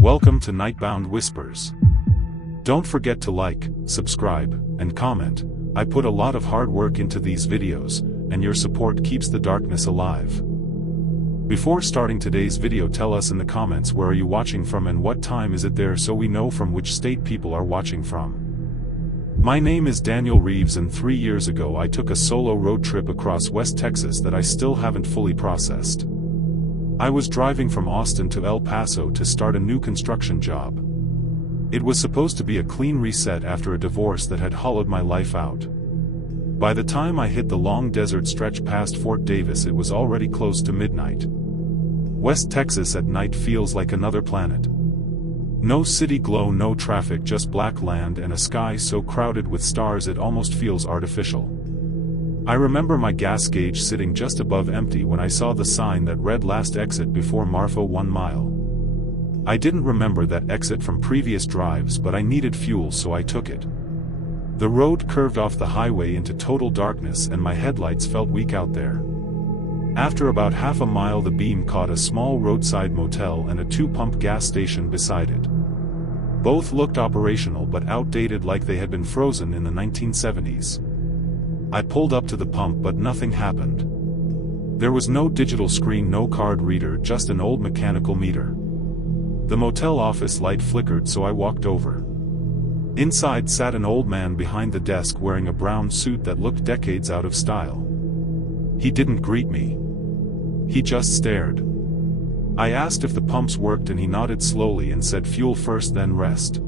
Welcome to Nightbound Whispers. Don't forget to like, subscribe, and comment. I put a lot of hard work into these videos, and your support keeps the darkness alive. Before starting today's video, tell us in the comments where are you watching from and what time is it there so we know from which state people are watching from. My name is Daniel Reeves, and 3 years ago I took a solo road trip across West Texas that I still haven't fully processed. I was driving from Austin to El Paso to start a new construction job. It was supposed to be a clean reset after a divorce that had hollowed my life out. By the time I hit the long desert stretch past Fort Davis, it was already close to midnight. West Texas at night feels like another planet. No city glow, no traffic, just black land and a sky so crowded with stars it almost feels artificial. I remember my gas gauge sitting just above empty when I saw the sign that read last exit before Marfa 1 mile. I didn't remember that exit from previous drives, but I needed fuel so I took it. The road curved off the highway into total darkness and my headlights felt weak out there. After about half a mile the beam caught a small roadside motel and a 2-pump gas station beside it. Both looked operational but outdated, like they had been frozen in the 1970s. I pulled up to the pump but nothing happened. There was no digital screen, no card reader, just an old mechanical meter. The motel office light flickered, so I walked over. Inside sat an old man behind the desk wearing a brown suit that looked decades out of style. He didn't greet me. He just stared. I asked if the pumps worked and he nodded slowly and said fuel first then rest.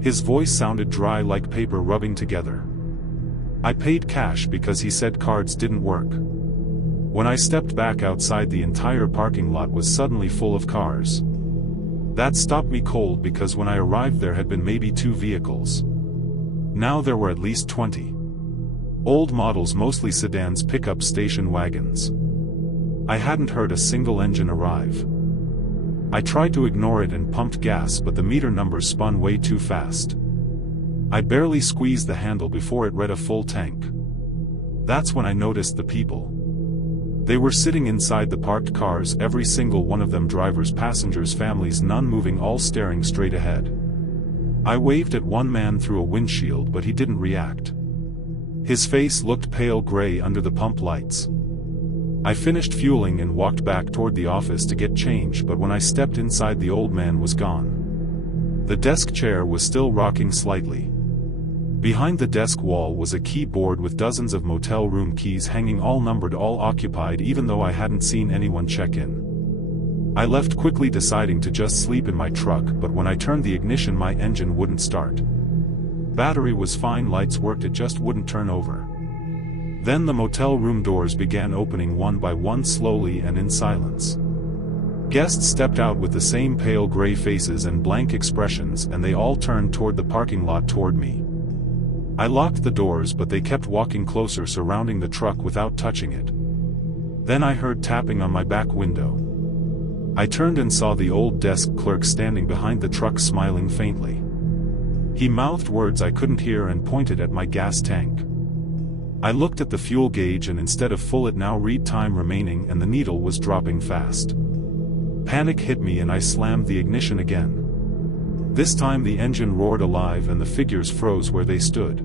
His voice sounded dry like paper rubbing together. I paid cash because he said cards didn't work. When I stepped back outside, the entire parking lot was suddenly full of cars. That stopped me cold because when I arrived there had been maybe 2 vehicles. Now there were at least 20. Old models, mostly sedans, pickup station wagons. I hadn't heard a single engine arrive. I tried to ignore it and pumped gas, but the meter numbers spun way too fast. I barely squeezed the handle before it read a full tank. That's when I noticed the people. They were sitting inside the parked cars, every single one of them, drivers, passengers, families, none moving, all staring straight ahead. I waved at one man through a windshield but he didn't react. His face looked pale gray under the pump lights. I finished fueling and walked back toward the office to get change, but when I stepped inside, the old man was gone. The desk chair was still rocking slightly. Behind the desk wall was a keyboard with dozens of motel room keys hanging, all numbered, all occupied, even though I hadn't seen anyone check in. I left quickly, deciding to just sleep in my truck, but when I turned the ignition my engine wouldn't start. Battery was fine, lights worked, it just wouldn't turn over. Then the motel room doors began opening one by one, slowly and in silence. Guests stepped out with the same pale gray faces and blank expressions, and they all turned toward the parking lot toward me. I locked the doors but they kept walking closer, surrounding the truck without touching it. Then I heard tapping on my back window. I turned and saw the old desk clerk standing behind the truck, smiling faintly. He mouthed words I couldn't hear and pointed at my gas tank. I looked at the fuel gauge and instead of full it now read time remaining, and the needle was dropping fast. Panic hit me and I slammed the ignition again. This time the engine roared alive and the figures froze where they stood.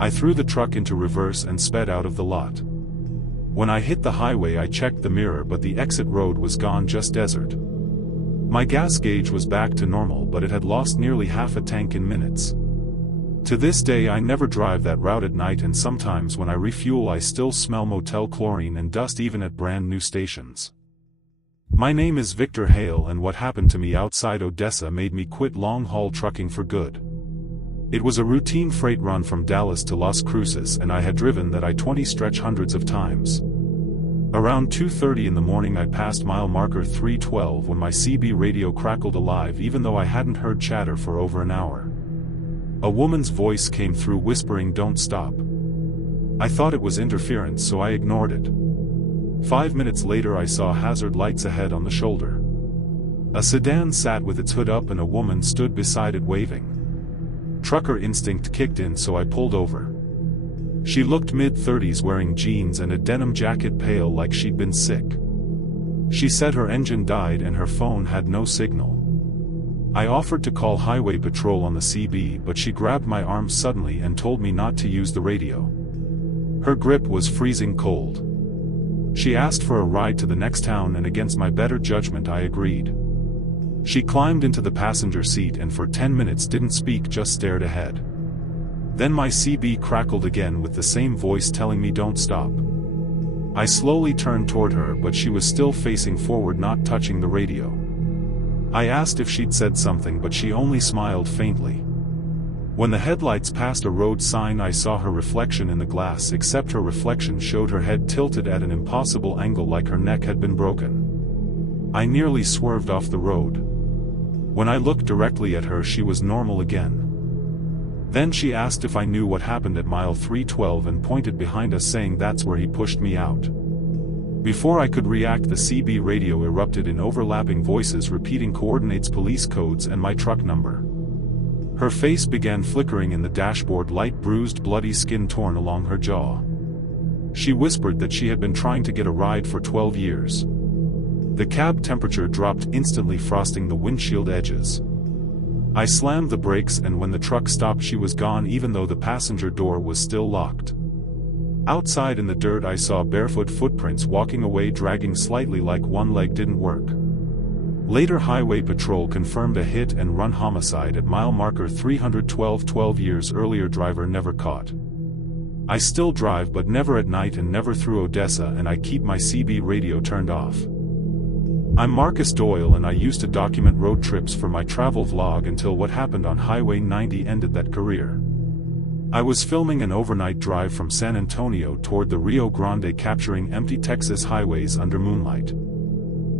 I threw the truck into reverse and sped out of the lot. When I hit the highway I checked the mirror, but the exit road was gone, just desert. My gas gauge was back to normal, but it had lost nearly half a tank in minutes. To this day I never drive that route at night, and sometimes when I refuel I still smell motel chlorine and dust, even at brand new stations. My name is Victor Hale, and what happened to me outside Odessa made me quit long-haul trucking for good. It was a routine freight run from Dallas to Las Cruces, and I had driven that I-20 stretch hundreds of times. Around 2:30 in the morning I passed mile marker 312 when my CB radio crackled alive, even though I hadn't heard chatter for over an hour. A woman's voice came through whispering, "Don't stop." I thought it was interference, so I ignored it. 5 minutes later I saw hazard lights ahead on the shoulder. A sedan sat with its hood up and a woman stood beside it waving. Trucker instinct kicked in, so I pulled over. She looked mid-30s, wearing jeans and a denim jacket, pale like she'd been sick. She said her engine died and her phone had no signal. I offered to call highway patrol on the CB, but she grabbed my arm suddenly and told me not to use the radio. Her grip was freezing cold. She asked for a ride to the next town, and against my better judgment I agreed. She climbed into the passenger seat and for 10 minutes didn't speak, just stared ahead. Then my CB crackled again with the same voice telling me don't stop. I slowly turned toward her, but she was still facing forward, not touching the radio. I asked if she'd said something, but she only smiled faintly. When the headlights passed a road sign, I saw her reflection in the glass, except her reflection showed her head tilted at an impossible angle, like her neck had been broken. I nearly swerved off the road. When I looked directly at her, she was normal again. Then she asked if I knew what happened at mile 312 and pointed behind us, saying that's where he pushed me out. Before I could react, the CB radio erupted in overlapping voices repeating coordinates, police codes, and my truck number. Her face began flickering in the dashboard light, bruised, bloody skin torn along her jaw. She whispered that she had been trying to get a ride for 12 years. The cab temperature dropped instantly, frosting the windshield edges. I slammed the brakes, and when the truck stopped she was gone, even though the passenger door was still locked. Outside in the dirt I saw barefoot footprints walking away, dragging slightly like one leg didn't work. Later highway patrol confirmed a hit-and-run homicide at mile marker 312 12 years earlier, driver never caught. I still drive, but never at night and never through Odessa, and I keep my CB radio turned off. I'm Marcus Doyle, and I used to document road trips for my travel vlog until what happened on Highway 90 ended that career. I was filming an overnight drive from San Antonio toward the Rio Grande, capturing empty Texas highways under moonlight.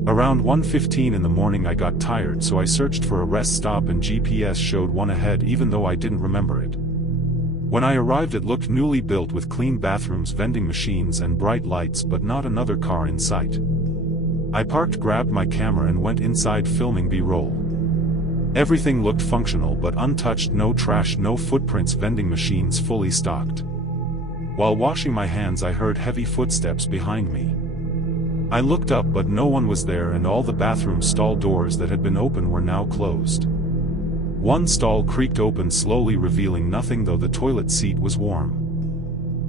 Around 1:15 in the morning I got tired, so I searched for a rest stop, and GPS showed one ahead even though I didn't remember it. When I arrived it looked newly built with clean bathrooms, vending machines and bright lights, but not another car in sight. I parked, grabbed my camera and went inside, filming B-roll. Everything looked functional but untouched, no trash, no footprints, vending machines fully stocked. While washing my hands I heard heavy footsteps behind me. I looked up but no one was there, and all the bathroom stall doors that had been open were now closed. One stall creaked open slowly, revealing nothing, though the toilet seat was warm.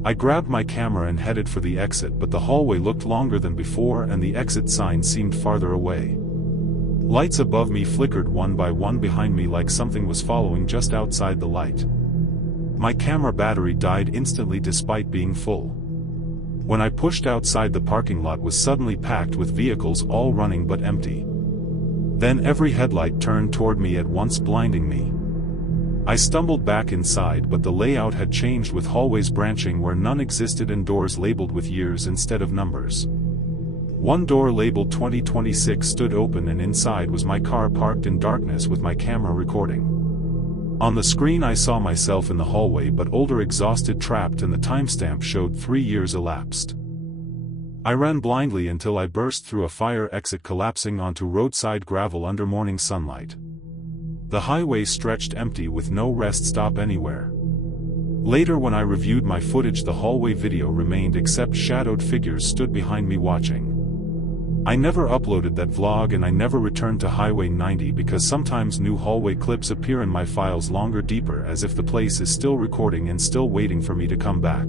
I grabbed my camera and headed for the exit, but the hallway looked longer than before and the exit sign seemed farther away. Lights above me flickered one by one behind me, like something was following just outside the light. My camera battery died instantly despite being full. When I pushed outside, the parking lot was suddenly packed with vehicles, all running but empty. Then every headlight turned toward me at once, blinding me. I stumbled back inside, but the layout had changed, with hallways branching where none existed and doors labeled with years instead of numbers. One door labeled 2026 stood open, and inside was my car parked in darkness with my camera recording. On the screen I saw myself in the hallway, but older, exhausted, trapped, and the timestamp showed 3 years elapsed. I ran blindly until I burst through a fire exit, collapsing onto roadside gravel under morning sunlight. The highway stretched empty with no rest stop anywhere. Later when I reviewed my footage, the hallway video remained, except shadowed figures stood behind me watching. I never uploaded that vlog, and I never returned to Highway 90 because sometimes new hallway clips appear in my files longer, deeper, as if the place is still recording and still waiting for me to come back.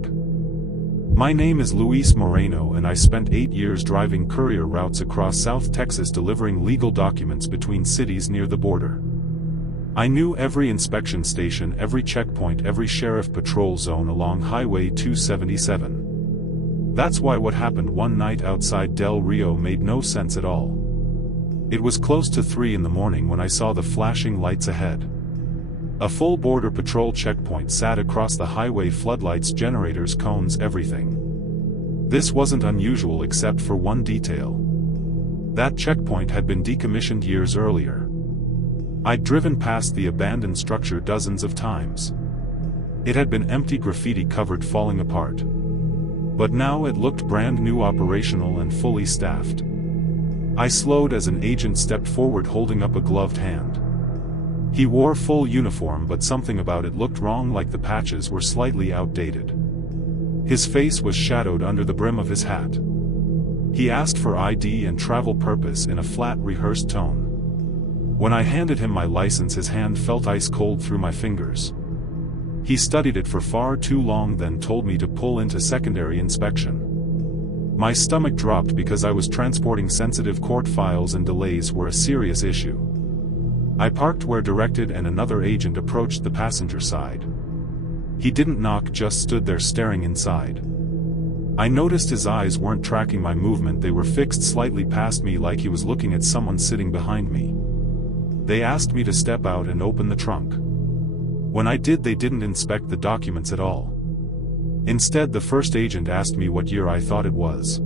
My name is Luis Moreno, and I spent 8 years driving courier routes across South Texas, delivering legal documents between cities near the border. I knew every inspection station, every checkpoint, every sheriff patrol zone along Highway 277. That's why what happened one night outside Del Rio made no sense at all. It was close to 3 in the morning when I saw the flashing lights ahead. A full border patrol checkpoint sat across the highway, floodlights, generators, cones, everything. This wasn't unusual except for one detail. That checkpoint had been decommissioned years earlier. I'd driven past the abandoned structure dozens of times. It had been empty, graffiti covered, falling apart. But now it looked brand new, operational and fully staffed. I slowed as an agent stepped forward, holding up a gloved hand. He wore full uniform, but something about it looked wrong, like the patches were slightly outdated. His face was shadowed under the brim of his hat. He asked for ID and travel purpose in a flat, rehearsed tone. When I handed him my license, his hand felt ice cold through my fingers. He studied it for far too long, then told me to pull into secondary inspection. My stomach dropped because I was transporting sensitive court files and delays were a serious issue. I parked where directed and another agent approached the passenger side. He didn't knock, just stood there staring inside. I noticed his eyes weren't tracking my movement, they were fixed slightly past me like he was looking at someone sitting behind me. They asked me to step out and open the trunk. When I did, they didn't inspect the documents at all. Instead, the first agent asked me what year I thought it was.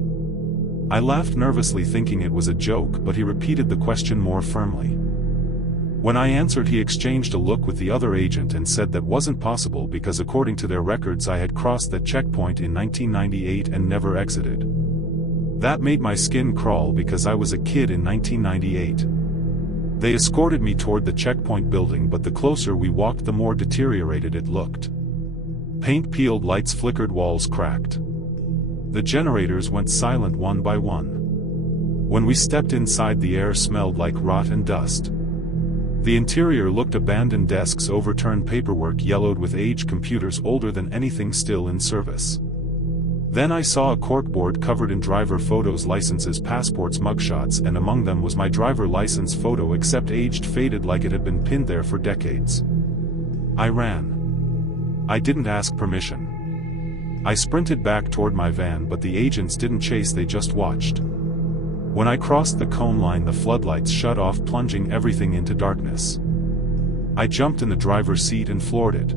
I laughed nervously thinking it was a joke, but he repeated the question more firmly. When I answered, he exchanged a look with the other agent and said that wasn't possible because according to their records I had crossed that checkpoint in 1998 and never exited. That made my skin crawl because I was a kid in 1998. They escorted me toward the checkpoint building, but the closer we walked the more deteriorated it looked. Paint peeled, lights flickered, walls cracked. The generators went silent one by one. When we stepped inside, the air smelled like rot and dust. The interior looked abandoned, desks overturned, paperwork yellowed with age, computers older than anything still in service. Then I saw a corkboard covered in driver photos, licenses, passports, mugshots, and among them was my driver license photo, except aged, faded like it had been pinned there for decades. I ran. I didn't ask permission. I sprinted back toward my van, but the agents didn't chase, they just watched. When I crossed the cone line, the floodlights shut off, plunging everything into darkness. I jumped in the driver's seat and floored it.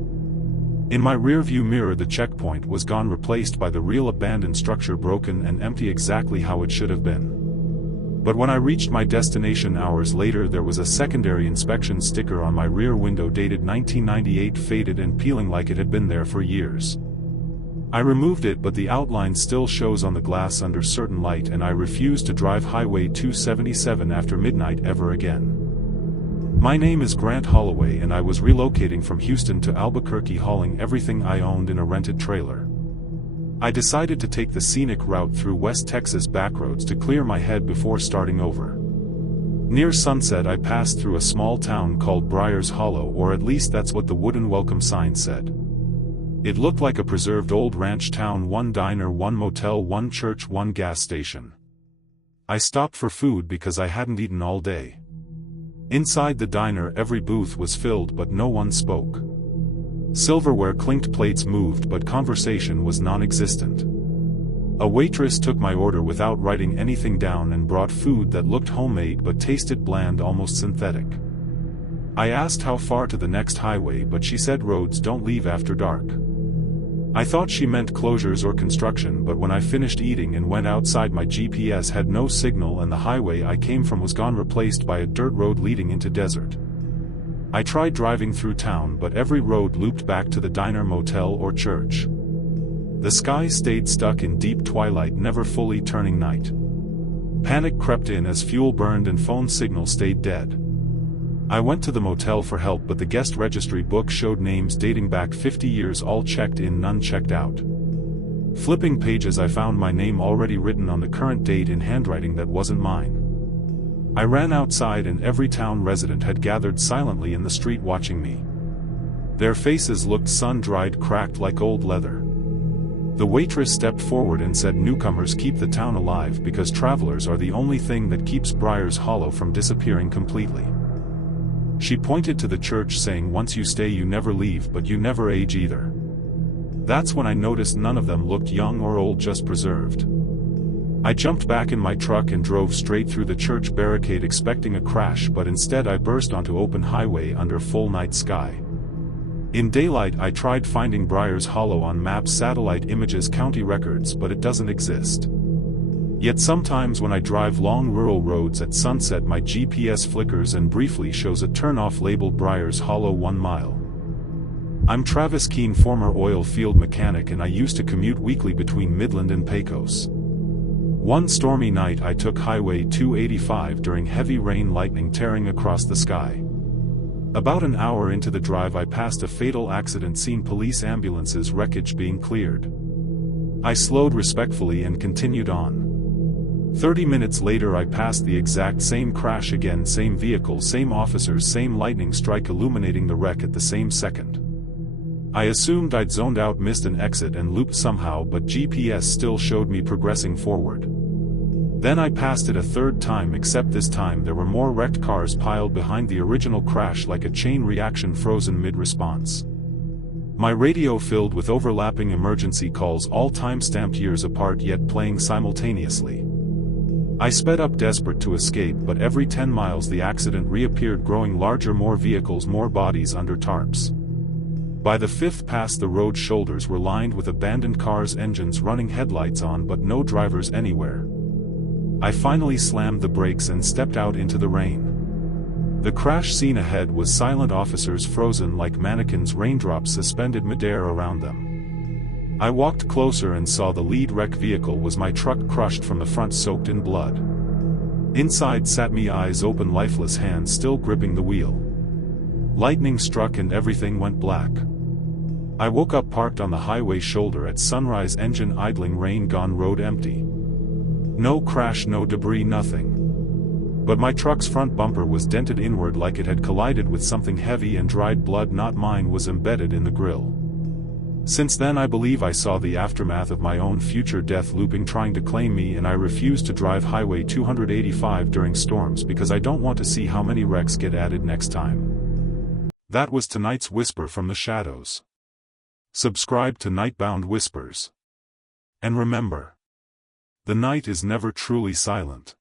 In my rearview mirror, the checkpoint was gone, replaced by the real abandoned structure, broken and empty, exactly how it should have been. But when I reached my destination hours later, there was a secondary inspection sticker on my rear window dated 1998, faded and peeling like it had been there for years. I removed it, but the outline still shows on the glass under certain light, and I refuse to drive Highway 277 after midnight ever again. My name is Grant Holloway, and I was relocating from Houston to Albuquerque, hauling everything I owned in a rented trailer. I decided to take the scenic route through West Texas backroads to clear my head before starting over. Near sunset, I passed through a small town called Briars Hollow, or at least that's what the wooden welcome sign said. It looked like a preserved old ranch town, one diner, one motel, one church, one gas station. I stopped for food because I hadn't eaten all day. Inside the diner, every booth was filled, but no one spoke. Silverware clinked, plates moved, but conversation was non-existent. A waitress took my order without writing anything down and brought food that looked homemade but tasted bland, almost synthetic. I asked how far to the next highway, but she said roads don't leave after dark. I thought she meant closures or construction, but when I finished eating and went outside, my GPS had no signal and the highway I came from was gone, replaced by a dirt road leading into desert. I tried driving through town, but every road looped back to the diner, motel, or church. The sky stayed stuck in deep twilight, never fully turning night. Panic crept in as fuel burned and phone signal stayed dead. I went to the motel for help, but the guest registry book showed names dating back 50 years, all checked in, none checked out. Flipping pages, I found my name already written on the current date in handwriting that wasn't mine. I ran outside and every town resident had gathered silently in the street watching me. Their faces looked sun-dried, cracked like old leather. The waitress stepped forward and said, "Newcomers keep the town alive because travelers are the only thing that keeps Briars Hollow from disappearing completely." She pointed to the church, saying, "Once you stay you never leave, but you never age either." That's when I noticed none of them looked young or old, just preserved. I jumped back in my truck and drove straight through the church barricade, expecting a crash, but instead I burst onto open highway under full night sky. In daylight I tried finding Briars Hollow on maps, satellite images, county records, but it doesn't exist. Yet sometimes when I drive long rural roads at sunset, my GPS flickers and briefly shows a turnoff labeled Briars Hollow 1 mile. I'm Travis Keene, former oil field mechanic, and I used to commute weekly between Midland and Pecos. One stormy night I took Highway 285 during heavy rain, lightning tearing across the sky. About an hour into the drive I passed a fatal accident scene, police ambulances, wreckage being cleared. I slowed respectfully and continued on. 30 minutes later I passed the exact same crash again, same vehicle, same officers, same lightning strike illuminating the wreck at the same second. I assumed I'd zoned out, missed an exit and looped somehow, but GPS still showed me progressing forward. Then I passed it a third time, except this time there were more wrecked cars piled behind the original crash like a chain reaction, frozen mid-response. My radio filled with overlapping emergency calls, all time-stamped years apart yet playing simultaneously. I sped up, desperate to escape, but every 10 miles the accident reappeared, growing larger, more vehicles, more bodies under tarps. By the fifth pass the road shoulders were lined with abandoned cars, engines running, headlights on but no drivers anywhere. I finally slammed the brakes and stepped out into the rain. The crash scene ahead was silent, officers frozen like mannequins, raindrops suspended midair around them. I walked closer and saw the lead wreck vehicle was my truck, crushed from the front, soaked in blood. Inside sat me, eyes open, lifeless, hands still gripping the wheel. Lightning struck and everything went black. I woke up parked on the highway shoulder at sunrise, engine idling, rain gone, road empty. No crash, no debris, nothing. But my truck's front bumper was dented inward like it had collided with something heavy, and dried blood, not mine, was embedded in the grille. Since then I believe I saw the aftermath of my own future death looping, trying to claim me, and I refuse to drive Highway 285 during storms because I don't want to see how many wrecks get added next time. That was tonight's Whisper from the Shadows. Subscribe to Nightbound Whispers. And remember, the night is never truly silent.